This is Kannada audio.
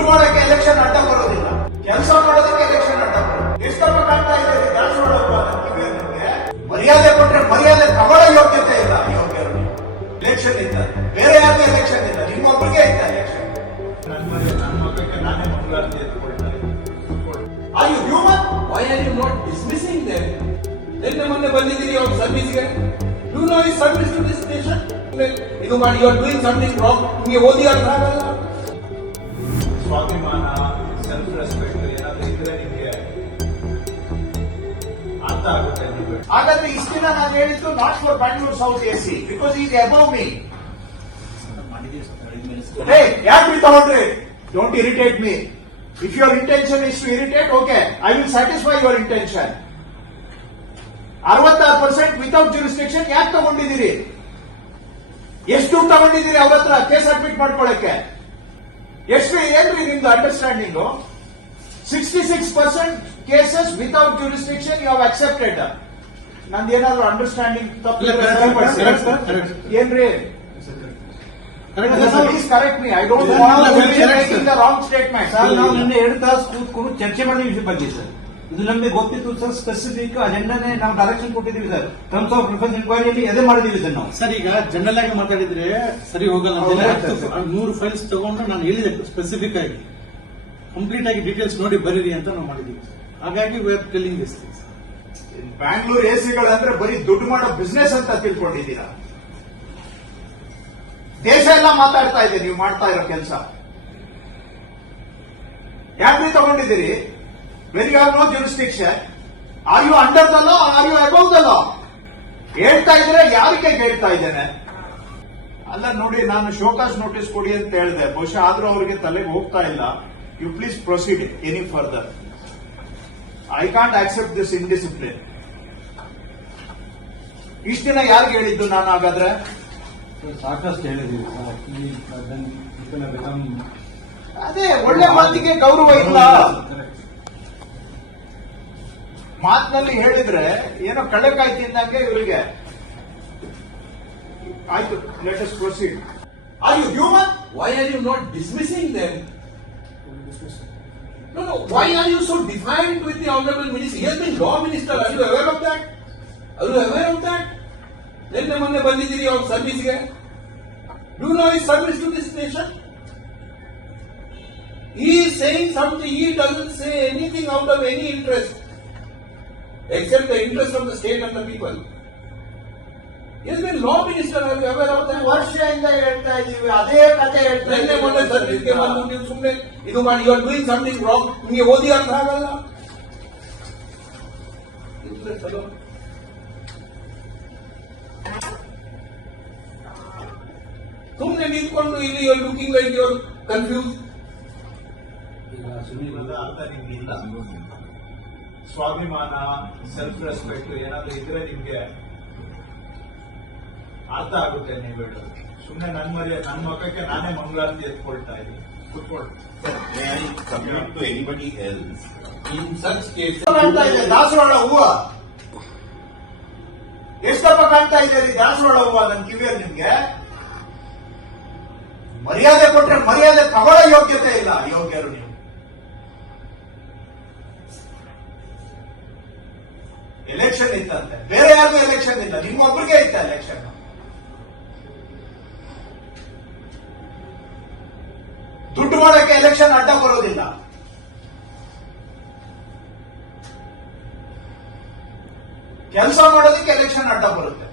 ದುಡ್ಡು ಮಾಡೋಕೆ ಎಲೆಕ್ಷನ್ ಅಡ್ಡ ಬರೋದಿಲ್ಲ. ಕೆಲಸ ಮಾಡೋದಕ್ಕೆ ಎಲೆಕ್ಷನ್ ಅಡ್ಡ ಬರೋದು ಎಷ್ಟಪ್ಪ ಕಾಣ್ತಾ ಇದೆ ಕೆಲಸ ನಿಮ್ಗೆ ಮರ್ಯಾದೆ ಕೊಟ್ರೆ ಮರ್ಯಾದೆ ತಗೊಳ್ಳೋ ಯೋಗ್ಯತೆ ಇಲ್ಲ ಯೋಗ್ಯರು ಎಲೆಕ್ಷನ್ ಇದ್ದ ಬೇರೆ ಯಾರು ಎಲೆಕ್ಷನ್ ಇಲ್ಲ? ನಿಮ್ಮೊಬ್ಬರಿಗೆ ಇದ್ದ ಎಲೆಕ್ಷನ್ ನನ್ನ ಮಕ್ಕಳಿಗೆ ನಾನೇ ಮಂಗಳಾರತಿ ಎತ್ಕೊಳ್ತಾ are you human Why are you not dismissing them? ನಿನ್ನೆ ಮೊನ್ನೆ ಬಂದಿದ್ದೀರಿ ಅವ್ರ ಸರ್ವಿಸ್ಗೆ you know is service to this ಇದು ಮಾಡಿ you are doing something wrong ನಿಮಗೆ ಓದಿ ಅರ್ಥ ಆಗಲ್ಲ ಸ್ವಾಭಿಮಾನ ಸೆಲ್ಫ್ ರೆಸ್ಪೆಕ್ಟ್ ಏನಾದ್ರೂ ಇದ್ರೆ ನಿಮಗೆ ಅರ್ಥ ಆಗುತ್ತೆ ಹಾಗಾದ್ರೆ ಇಷ್ಟು ದಿನ ನಾನು ಹೇಳಿದ್ದು not for Bangalore south A C because is above me ಯಾಕೆ ತಗೊಂಡ್ರಿ don't irritate me if your intention is to irritate okay I will satisfy your intention ಅರವತ್ತಾರು ಪರ್ಸೆಂಟ್ ವಿತೌಟ್ ಜ್ಯೂರಿಸ್ಟ್ರಿಕ್ಷನ್ ಯಾಕೆ ತಗೊಂಡಿದ್ದೀರಿ? ಎಷ್ಟು ದುಡ್ಡು ತಗೊಂಡಿದ್ದೀರಿ ಅವ್ರ ಹತ್ರ? ಕೇಸ್ ಅಡ್ಮಿಟ್ ಮಾಡ್ಕೊಳಕ್ಕೆ. ಎಷ್ಟು ಏನ್ರಿ ನಿಮ್ದು understanding sixty six percent cases without jurisdiction you accepted ನಂದು ಏನಾದ್ರು ಅಂಡರ್ಸ್ಟ್ಯಾಂಡಿಂಗ್ ತಪ್ಪು. ಏನ್ರಿ. Correct me I don't wrong statement sir ನಾವು ನಿನ್ನೆ ಎರಡು ತಾಸು ಕೂತ್ಕೊಂಡು ಚರ್ಚೆ ಮಾಡಿದ್ವಿ ಬಗ್ಗೆ ಸರ್ ಇದು ನಮಗೆ ಗೊತ್ತಿತ್ತು ಸರ್ ಸ್ಪೆಸಿಫಿಕ್ ಅಜೆಂಡಾನೇ ನಾವು ಡೈರೆಕ್ಷನ್ ಕೊಟ್ಟಿದ್ದೀವಿ ಸರ್. ಟರ್ಮ್ಸ್ ಆಫ್ ರಿಫರೆನ್ಸ್ ಇನ್ಕ್ವೈರಿಯಲ್ಲಿ ಅದೇ ಮಾಡಿದೀವಿ ಸರ್ ನಾವು. ಸರ್ ಈಗ ಜನರಲ್ ಆಗಿ ಮಾತಾಡಿದ್ರೆ ಸರಿ ಹೋಗಲ್ಲ ಅಂತ ಹೇಳಿ ಹೌದು, ಹತ್ತು- ನೂರು ಫೈಲ್ಸ್ ತಗೊಂಡು ನಾನು ಹೇಳಿದೆ ಸ್ಪೆಸಿಫಿಕ್ ಆಗಿ. ಕಂಪ್ಲೀಟ್ ಆಗಿ ಡೀಟೇಲ್ಸ್ ನೋಡಿ ಬರೀರಿ ಅಂತ ನಾವು ಮಾಡಿದೀವಿ ಹಾಗಾಗಿ we are telling this Bangalore ಎಸಿಗಳಂದ್ರೆ ಬರೀ ದುಡ್ಡು ಮಾಡೋ ಬಿಸ್ನೆಸ್ ಅಂತ ತಿಳ್ಕೊಂಡಿದ್ದೀರಾ? ದೇಶ ಎಲ್ಲ ಮಾತಾಡ್ತಾ ಇದೆ ನೀವು ಮಾಡ್ತಾ ಇರೋ ಕೆಲಸ. ಯಾಕ್ರಿ ತಗೊಂಡಿದ್ದೀರಿ? Very have no jurisdiction are you under the law are you above the law ಹೇಳ್ತಾ ಇದ್ರೆ ಯಾರಿಗೆ ಹೇಳ್ತಾ ಇದ್ದೇನೆ? ಅಲ್ಲ ನೋಡಿ ನಾನು ಶೋಕಾಸ್ ನೋಟಿಸ್ ಕೊಡಿ ಅಂತ ಹೇಳಿದೆ. ಬಹುಶಃ ಆದ್ರೂ ಅವರಿಗೆ ತಲೆಗೆ ಹೋಗ್ತಾ ಇಲ್ಲ. You please proceed any further I can't accept this indiscipline ಇಷ್ಟ ದಿನ ಯಾರಿಗೆ ಹೇಳಿದ್ದು ನಾನು ಹಾಗಾದ್ರೆ? ಸಾಕಷ್ಟು ಹೇಳಿದೀವಿ ಅದೇ ಒಳ್ಳೆ ಮಾತಿಗೆ ಗೌರವ ಇಲ್ಲ. ಮಾತಿನಲ್ಲಿ ಹೇಳಿದ್ರೆ ಏನೋ ಕಳ್ಳಕಾಯಿ ತಿಂದಂಗೆ ಇವರಿಗೆ ಆಯ್ತು latest proceed are you human Why are you not dismissing them? No, no. Why are you so defiant with the honorable minister? He has been law minister. Are you aware of that? Are you aware of that? ನಿನ್ನೆ ಮೊನ್ನೆ ಬಂದಿದ್ದೀರಿ ಅವ್ರ ಸರ್ವಿಸ್ಗೆ you know is service to this nation He is saying something, he doesn't say anything out of any interest except the interest of the state and the people. He has been law minister, are you aware of that? ವರ್ಷದಿಂದ ಹೇಳ್ತಾ ಇದೀವಿ ಅದೇ ಕತೆ ಹೇಳ್ತಾ ನಿನ್ನೆ ಮೊನ್ನೆ ಸರ್ವಿಸ್ಗೆ ಬಂದು ನೀವು ಸುಮ್ಮನೆ ಇದು ಮಾಡಿ you are doing something wrong ನಿಮಗೆ ಓದಿ ಅರ್ಥ ಆಗಲ್ಲ Useless fellow. ಸುಮ್ಮನೆ ನಿಂತ್ಕೊಂಡು ಇಲ್ಲಿ you looking like you confuse ಅರ್ಥ ನಿಮ್ಗೆ ಇಲ್ಲ ಸ್ವಾಭಿಮಾನ ಸೆಲ್ಫ್ ರೆಸ್ಪೆಕ್ಟ್ ಏನಾದ್ರೂ ಇದ್ರೆ ನಿಮ್ಗೆ ಅರ್ಥ ಆಗುತ್ತೆ ನೀವು ಹೇಳೋದು. ಸುಮ್ಮನೆ ನನ್ ಮರ್ಯ ನನ್ನ ಮಕ್ಕಕ್ಕೆ ನಾನೇ ಮಂಗಳಾರತಿ ಎತ್ಕೊಳ್ತಾ ಇದ್ದೀನಿ. ಕುತ್ಕೊಳ್ಳಿ ದಾಸವಾಳ ಹೂವ. ಎಷ್ಟಪ್ಪ ಕಾಣ್ತಾ ಇದೆ ದಾಸವಾಳ ಹೂವ ನನ್ನ ಕಿವಿಯಲ್ಲಿ ನಿಮ್ಗೆ? ಮರ್ಯಾದೆ ಕೊಟ್ರೆ ಮರ್ಯಾದೆ ತಗೊಳ್ಳೋ ಯೋಗ್ಯತೆ ಇಲ್ಲ. ಯೋಗ್ಯರು ನೀವು. ಎಲೆಕ್ಷನ್ ಇತ್ತಂತೆ. ಬೇರೆ ಯಾರಿಗೂ ಎಲೆಕ್ಷನ್ ಇಲ್ಲ. ನಿಮ್ಮೊಬ್ಬರಿಗೆ ಇತ್ತ ಎಲೆಕ್ಷನ್ ದುಡ್ಡು ಮಾಡೋಕೆ ಎಲೆಕ್ಷನ್ ಅಡ್ಡ ಬರೋದಿಲ್ಲ. ಕೆಲಸ ಮಾಡೋದಕ್ಕೆ ಎಲೆಕ್ಷನ್ ಅಡ್ಡ ಬರುತ್ತೆ.